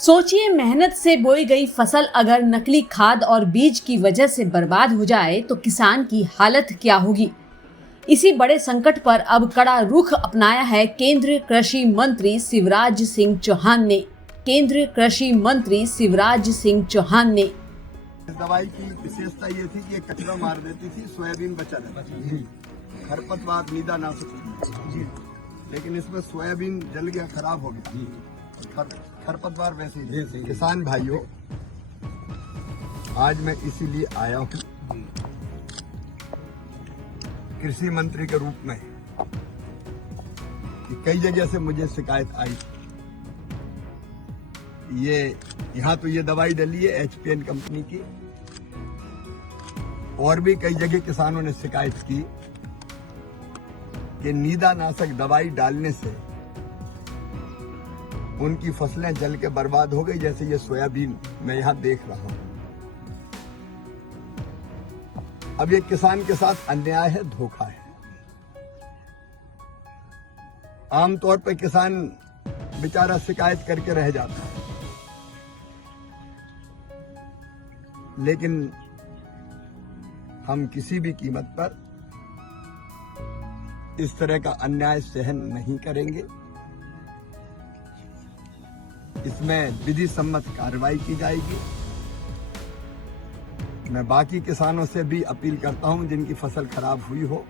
सोचिए, मेहनत से बोई गई फसल अगर नकली खाद और बीज की वजह से बर्बाद हो जाए तो किसान की हालत क्या होगी। इसी बड़े संकट पर अब कड़ा रुख अपनाया है केंद्रीय कृषि मंत्री शिवराज सिंह चौहान ने। इस दवाई की विशेषता ये थी कि ये कचरा मार देती थी, सोयाबीन बचा रहता था, खरपतवार नीदा नाशक थी, लेकिन इसमें सोयाबीन जल गया, खराब हो गया, खरपतवार वैसे ही। किसान भाइयों, आज मैं इसीलिए आया हूँ कृषि मंत्री के रूप में कि कई जगह से मुझे शिकायत आई। यहाँ तो ये दवाई डली है एचपीएन कंपनी की, और भी कई जगह किसानों ने शिकायत की कि नीदा नाशक दवाई डालने से उनकी फसलें जल के बर्बाद हो गई, जैसे ये सोयाबीन मैं यहां देख रहा हूं। अब ये किसान के साथ अन्याय है, धोखा है। आमतौर पर किसान बेचारा शिकायत करके रह जाता है, लेकिन हम किसी भी कीमत पर इस तरह का अन्याय सहन नहीं करेंगे। इसमें विधि सम्मत कार्रवाई की जाएगी। मैं बाकी किसानों से भी अपील करता हूं जिनकी फसल खराब हुई हो,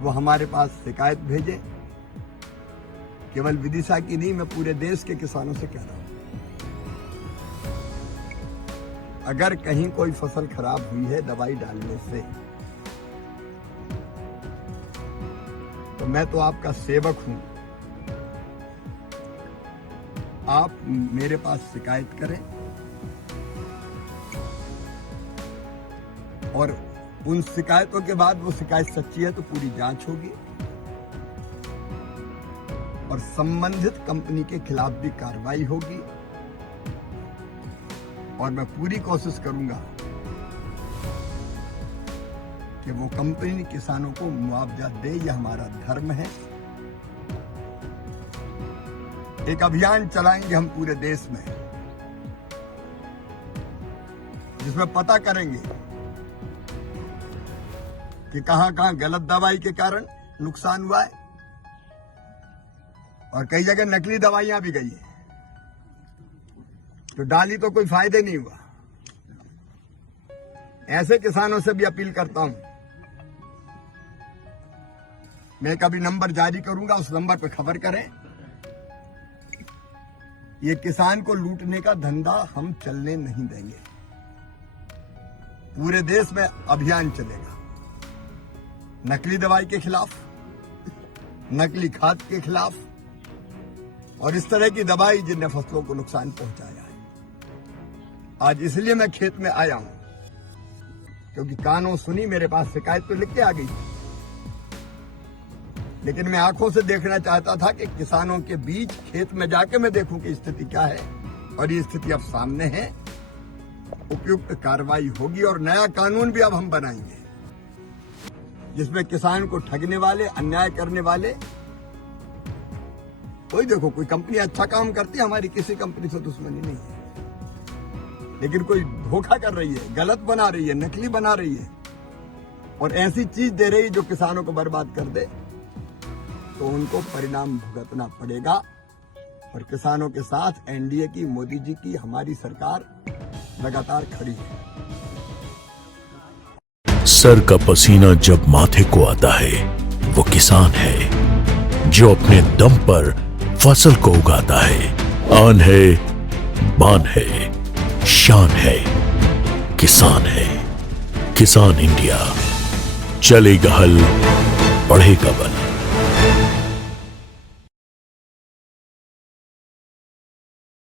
वो हमारे पास शिकायत भेजें। केवल विदिशा की नहीं, मैं पूरे देश के किसानों से कह रहा हूं, अगर कहीं कोई फसल खराब हुई है दवाई डालने से, तो मैं तो आपका सेवक हूं। आप मेरे पास शिकायत करें और उन शिकायतों के बाद वो शिकायत सच्ची है तो पूरी जांच होगी और संबंधित कंपनी के खिलाफ भी कार्रवाई होगी। और मैं पूरी कोशिश करूंगा कि वो कंपनी किसानों को मुआवजा दे, यह हमारा धर्म है। एक अभियान चलाएंगे हम पूरे देश में, जिसमें पता करेंगे कि कहां-कहां गलत दवाई के कारण नुकसान हुआ है, और कई जगह नकली दवाइयां भी गई है, तो डाली तो कोई फायदे नहीं हुआ। ऐसे किसानों से भी अपील करता हूं, मैं कभी नंबर जारी करूंगा, उस नंबर पर खबर करें। ये किसान को लूटने का धंधा हम चलने नहीं देंगे। पूरे देश में अभियान चलेगा, नकली दवाई के खिलाफ, नकली खाद के खिलाफ, और इस तरह की दवाई जिनने फसलों को नुकसान पहुंचाया है। आज इसलिए मैं खेत में आया हूं क्योंकि कानों सुनी, मेरे पास शिकायत तो लिख के आ गई, लेकिन मैं आंखों से देखना चाहता था कि किसानों के बीच खेत में जाके मैं देखूं कि स्थिति क्या है, और ये स्थिति अब सामने है। उपयुक्त कार्रवाई होगी और नया कानून भी अब हम बनाएंगे, जिसमें किसान को ठगने वाले, अन्याय करने वाले, देखो कोई कंपनी अच्छा काम करती है, हमारी किसी कंपनी से दुश्मनी नहीं है, लेकिन कोई धोखा कर रही है, गलत बना रही है, नकली बना रही है, और ऐसी चीज दे रही है जो किसानों को बर्बाद कर दे, तो उनको परिणाम भुगतना पड़ेगा। और किसानों के साथ एनडीए की, मोदी जी की, हमारी सरकार लगातार खड़ी है। सर का पसीना जब माथे को आता है, वो किसान है जो अपने दम पर फसल को उगाता है। आन है, बान है, शान है, किसान है। किसान इंडिया, चलेगा हल, बढ़ेगा बल।